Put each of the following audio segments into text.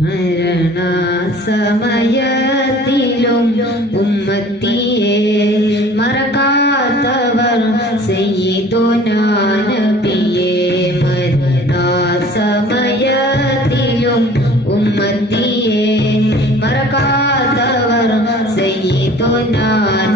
മരണസമയത്തിലും ഉമ്മത്തിയെ മറക്കാത്തവർ ചെയ്തോ നാനപ്പിയെ മരണസമയത്തിലും ഉമ്മത്തിയെ മറക്കാത്തവർ ചെയ്തോ നാന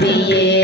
the yeah.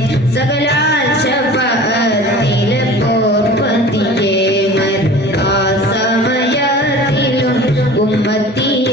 ಗುಮ್ಮತಿ